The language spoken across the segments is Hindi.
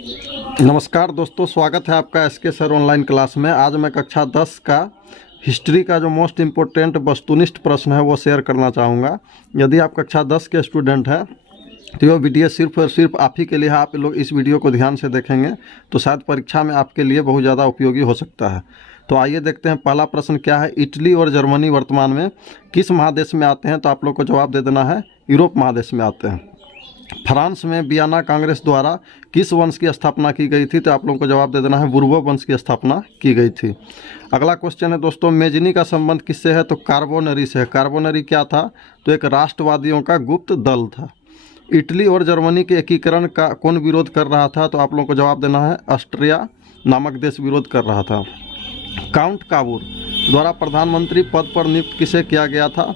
नमस्कार दोस्तों, स्वागत है आपका एसके सर ऑनलाइन क्लास में। आज मैं कक्षा 10 का हिस्ट्री का जो मोस्ट इम्पोर्टेंट वस्तुनिष्ठ प्रश्न है वो शेयर करना चाहूँगा। यदि आप कक्षा 10 के स्टूडेंट हैं तो ये वीडियो सिर्फ और सिर्फ आप ही के लिए है। आप लोग इस वीडियो को ध्यान से देखेंगे तो शायद परीक्षा में आपके लिए बहुत ज़्यादा उपयोगी हो सकता है। तो आइए देखते हैं पहला प्रश्न क्या है। इटली और जर्मनी वर्तमान में किस महादेश में आते हैं? तो आप लोग को जवाब दे देना है यूरोप महादेश में आते हैं। फ्रांस में वियना कांग्रेस द्वारा किस वंश की स्थापना की गई थी? तो आप लोगों को जवाब दे देना है बुर्बो वंश की स्थापना की गई थी। अगला क्वेश्चन है दोस्तों, मेजनी का संबंध किससे है? तो कार्बोनरी से है। कार्बोनरी क्या था? तो एक राष्ट्रवादियों का गुप्त दल था। इटली और जर्मनी के एकीकरण का कौन विरोध कर रहा था? तो आप लोगों को जवाब देना है ऑस्ट्रिया नामक देश विरोध कर रहा था। काउंट काबूर द्वारा प्रधानमंत्री पद पर नियुक्त किसे किया गया था?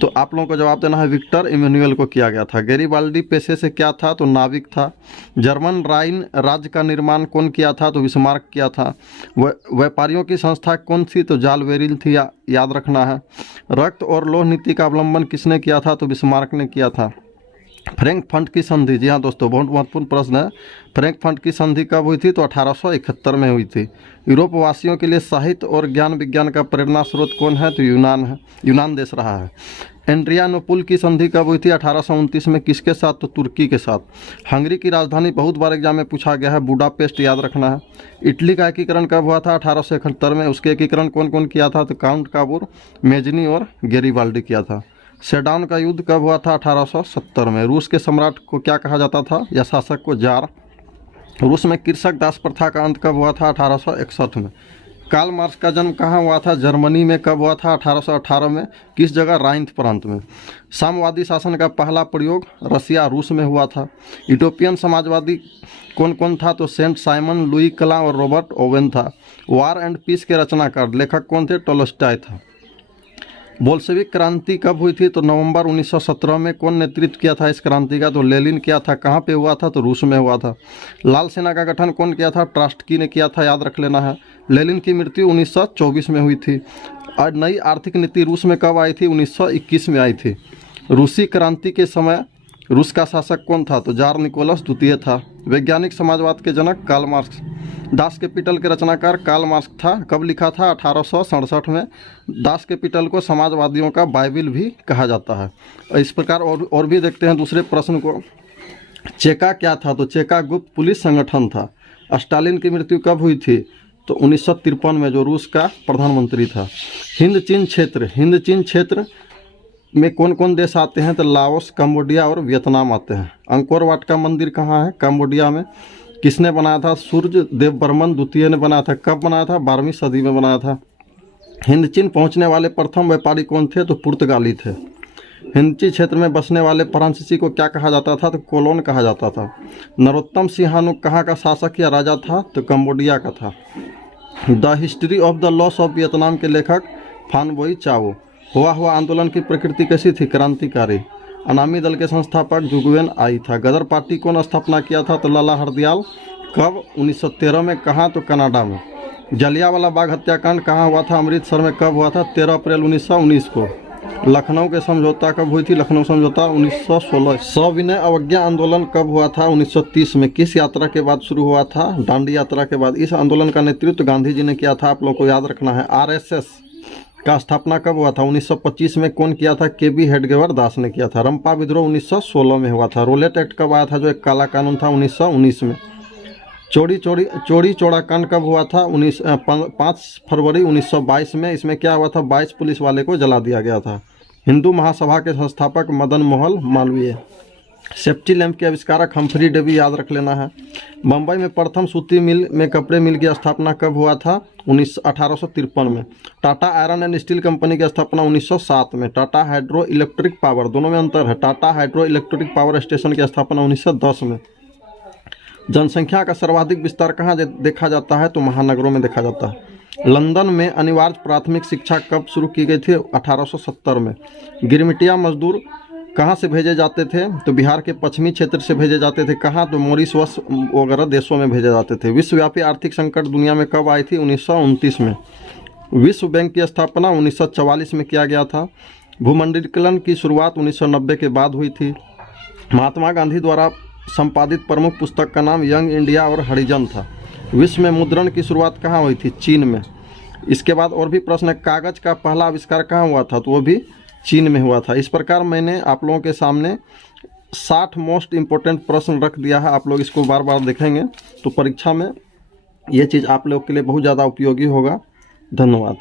तो आप लोगों को जवाब देना है विक्टर इमैनुअल को किया गया था। गैरीबाल्डी पेशे से क्या था? तो नाविक था। जर्मन राइन राज्य का निर्माण कौन किया था? तो बिस्मार्क किया था। व्यापारियों की संस्था कौन सी? तो जाल वेरिल थी, याद रखना है। रक्त और लोह नीति का अवलंबन किसने किया था? तो बिस्मार्क ने किया था। फ्रैंकफर्ट की संधि, जी हाँ दोस्तों, बहुत महत्वपूर्ण प्रश्न है। फ्रैंकफर्ट की संधि कब हुई थी? तो 1871 में हुई थी। यूरोप वासियों के लिए साहित्य और ज्ञान विज्ञान का प्रेरणा स्रोत कौन है? तो यूनान है, यूनान देश रहा है। एड्रियानोपुल की संधि कब हुई थी? 1829 में। किसके साथ? तो तुर्की के साथ। हंगरी की राजधानी बहुत बार एग्जाम में पूछा गया है, बुडापेस्ट, याद रखना है। इटली का एकीकरण कब हुआ था? 1871 में। उसके एकीकरण कौन कौन किया था? तो काउंट काबूर, मेजनी और गैरीबाल्डी किया था। सेडान का युद्ध कब हुआ था? 1870 में। रूस के सम्राट को क्या कहा जाता था या शासक को? जार। रूस में कृषक दास प्रथा का अंत कब हुआ था? 1861 में। कार्ल मार्क्स का जन्म कहाँ हुआ था? जर्मनी में। कब हुआ था? 1818 में। किस जगह? राइन प्रांत में। साम्यवादी शासन का पहला प्रयोग रसिया रूस में हुआ था। यूटोपियन समाजवादी कौन कौन था? तो सेंट साइमन, लुई कला और रॉबर्ट ओवेन था। वार एंड पीस के रचनाकार लेखक कौन थे? टोल्स्टॉय था। बोल्शेविक क्रांति कब हुई थी? तो नवंबर 1917 में। कौन नेतृत्व किया था इस क्रांति का? तो लेनिन किया था। कहाँ पे हुआ था? तो रूस में हुआ था। लाल सेना का गठन कौन किया था? ट्रास्टकी ने किया था, याद रख लेना है। लेनिन की मृत्यु 1924 में हुई थी। और नई आर्थिक नीति रूस में कब आई थी? 1921 में आई थी। रूसी क्रांति के समय रूस का शासक कौन था? तो जार निकोलस द्वितीय था। वैज्ञानिक समाजवाद के जनक कार्ल मार्क्स। दास कैपिटल के रचनाकार कार्ल मार्क्स था। कब लिखा था? 1867 में। दास कैपिटल को समाजवादियों का बाइबिल भी कहा जाता है। इस प्रकार और भी देखते हैं दूसरे प्रश्न को। चेका क्या था? तो चेका गुप्त पुलिस संगठन था। स्टालिन की मृत्यु कब हुई थी? तो 1953 में, जो रूस का प्रधानमंत्री था। हिंद चीन क्षेत्र में कौन कौन देश आते हैं? तो लाओस, कंबोडिया और वियतनाम आते हैं। अंकोर वाट का मंदिर कहाँ है? कंबोडिया में। किसने बनाया था? सूर्य देव बर्मन द्वितीय ने बनाया था। कब बनाया था? 12वीं सदी में बनाया था। हिंद चीन पहुंचने वाले प्रथम व्यापारी कौन थे? तो पुर्तगाली थे। हिंदची क्षेत्र में बसने वाले फ्रांसीसी को क्या कहा जाता था? तो कोलोन कहा जाता था। नरोत्तम सिंहानुक कहाँ का शासक या राजा था? तो कंबोडिया का था। The history of the loss of Vietnam के लेखक फान बोई चाओ। हुआ आंदोलन की प्रकृति कैसी थी? क्रांतिकारी। अनामी दल के संस्थापक जुगुएन आई था। गदर पार्टी कौन स्थापना किया था? तो लाला हरदयाल। कब? 1913 में। कहाँ? तो कनाडा में। जलियांवाला बाग हत्याकांड कहाँ हुआ था? अमृतसर में। कब हुआ था? 13 अप्रैल 1919 को। लखनऊ के समझौता कब हुई थी? लखनऊ समझौता 1916। सविनय अवज्ञा आंदोलन कब हुआ था? 1930 में। किस यात्रा के बाद शुरू हुआ था? दांडी यात्रा के बाद। इस आंदोलन का नेतृत्व गांधी जी ने किया था, आप लोगों को याद रखना है। आरएसएस का स्थापना कब हुआ था? 1925 में। कौन किया था? केबी हेडगेवर दास ने किया था। रंपा विद्रोह 1916 में हुआ था। रोलेट एक्ट कब आया था? जो एक काला कानून था, 1919 में। चोरी चोड़ा कांड कब हुआ था? 5 फरवरी 1922 में। इसमें क्या हुआ था? 22 पुलिस वाले को जला दिया गया था। हिंदू महासभा के संस्थापक मदन मोहन मालवीय। सेफ्टी लैंप के आविष्कारक हम्फ्री डेवी, याद रख लेना है। मुंबई में प्रथम सूती मिल में कपड़े मिल की स्थापना कब हुआ था? 1853 में। Tata iron and steel company की स्थापना 1907 में। टाटा हाइड्रो इलेक्ट्रिक पावर, दोनों में अंतर है। Tata hydro electric power station की स्थापना 1910 में। जनसंख्या का सर्वाधिक विस्तार कहाँ देखा जाता है? तो महानगरों में देखा जाता है। लंदन में अनिवार्य प्राथमिक शिक्षा कब शुरू की गई थी? 1870 में। गिरमिटिया मजदूर कहाँ से भेजे जाते थे? तो बिहार के पश्चिमी क्षेत्र से भेजे जाते थे। कहाँ? तो मॉरिशस वगैरह देशों में भेजे जाते थे। विश्वव्यापी आर्थिक संकट दुनिया में कब आई थी? 1929 में। विश्व बैंक की स्थापना 1944 में किया गया था। भूमंडलीकरण की शुरुआत 1990 के बाद हुई थी। महात्मा गांधी द्वारा संपादित प्रमुख पुस्तक का नाम यंग इंडिया और हरिजन था। विश्व में मुद्रण की शुरुआत कहाँ हुई थी? चीन में। इसके बाद और भी प्रश्न है, कागज़ का पहला आविष्कार कहाँ हुआ था? तो वो भी चीन में हुआ था। इस प्रकार मैंने आप लोगों के सामने 60 मोस्ट इम्पोर्टेंट प्रश्न रख दिया है। आप लोग इसको बार बार देखेंगे तो परीक्षा में ये चीज़ आप लोग के लिए बहुत ज़्यादा उपयोगी होगा। धन्यवाद।